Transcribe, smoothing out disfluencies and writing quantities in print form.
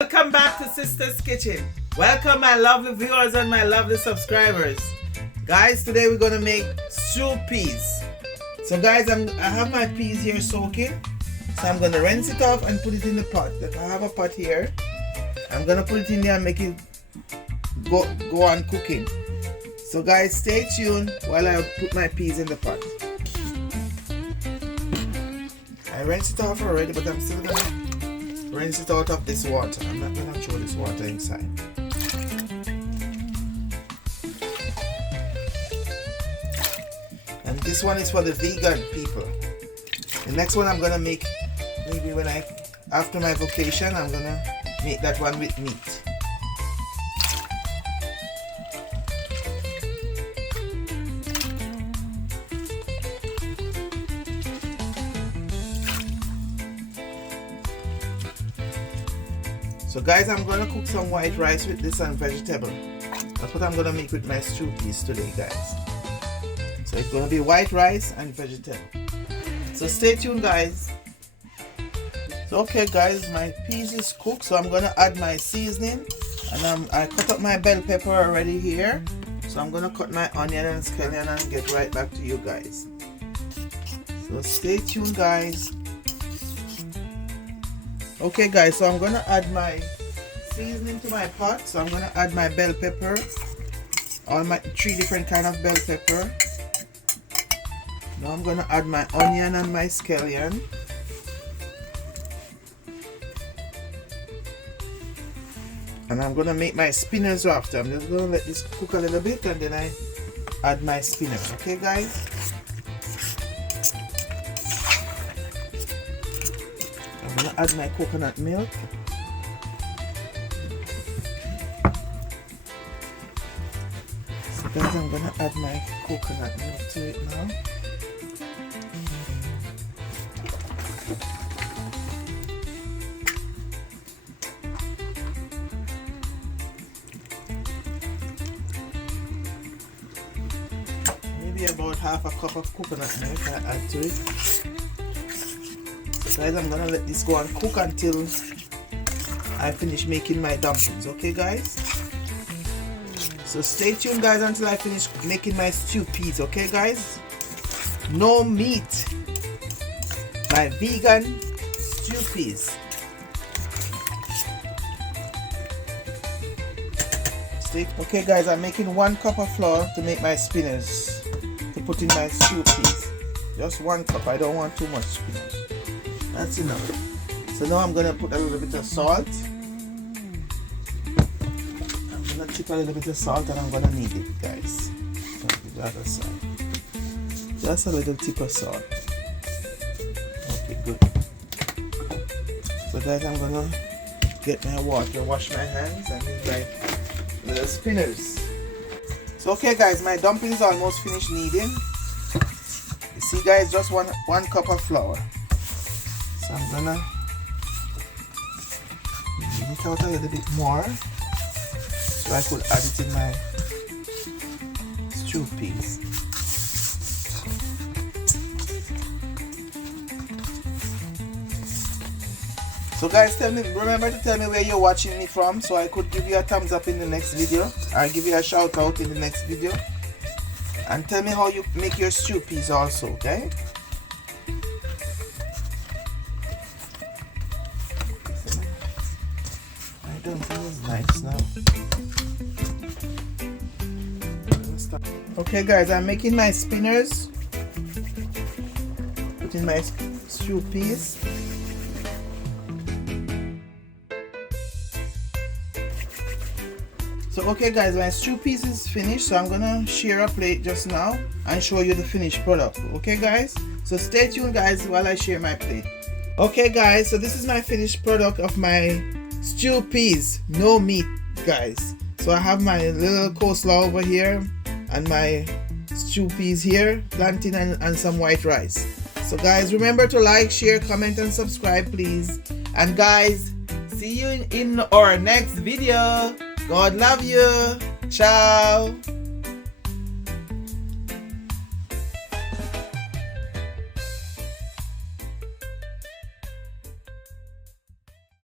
Welcome back to Sister's Kitchen. Welcome my lovely viewers and my lovely subscribers. Guys, today we're gonna make stew peas. So guys, I have my peas here soaking. So I'm gonna rinse it off and put it in the pot. I have a pot here. I'm gonna put it in there and make it go on cooking. So guys, stay tuned while I put my peas in the pot. I rinsed it off already, but I'm still gonna rinse it out of this water. I'm not gonna throw this water inside. And this one is for the vegan people. The next one I'm gonna make, maybe after my vacation, I'm gonna make that one with meat. So guys, I'm gonna cook some white rice with this and vegetable. That's what I'm gonna make with my stew peas today, guys. So it's gonna be white rice and vegetable. So stay tuned, guys. So okay guys, my peas is cooked, so I'm gonna add my seasoning. And I cut up my bell pepper already here. So I'm gonna cut my onion and scallion and get right back to you guys. So stay tuned, guys. Okay guys, so I'm gonna add my seasoning to my pot. So I'm gonna add my bell pepper, all my 3 different kind of bell pepper. Now I'm gonna add my onion and my scallion. And I'm gonna make my spinners after. I'm just gonna let this cook a little bit and then I add my spinner. Okay guys? I'm gonna add my coconut milk. So guys, I'm gonna add my coconut milk to it now. Maybe about half a cup of coconut milk I add to it. So guys, I'm gonna let this go and cook until I finish making my dumplings. Okay guys? So stay tuned guys until I finish making my stew peas. Okay guys? No meat. My vegan stew peas. Okay guys, I'm making 1 cup of flour to make my spinners, to put in my stew peas. Just 1 cup, I don't want too much spinners. That's enough. So now I'm gonna put a little bit of salt. I'm gonna chip a little bit of salt and I'm gonna knead it, guys. Salt. Just a little tip of salt. Okay, good. So guys, I'm gonna get my water, wash my hands and make my little spinners. So okay guys, my dumpling is almost finished kneading. You see guys, just one cup of flour. So I'm gonna knead it out a little bit more so I could add it in my stew peas. So guys, remember to tell me where you're watching me from so I could give you a thumbs up in the next video. I'll give you a shout out in the next video. And tell me how you make your stew peas also, okay? My dumpling is nice now. Okay guys, I'm making my spinners. Putting my stew peas. So okay guys, my stew peas is finished, so I'm gonna share a plate just now and show you the finished product. Okay guys, so stay tuned guys while I share my plate. Okay guys, so this is my finished product of my stew peas, no meat guys. So I have my little coleslaw over here and my stew peas here, plantain and some white rice. So guys, remember to like, share, comment and subscribe please. And guys, see you in our next video. God love you. Ciao.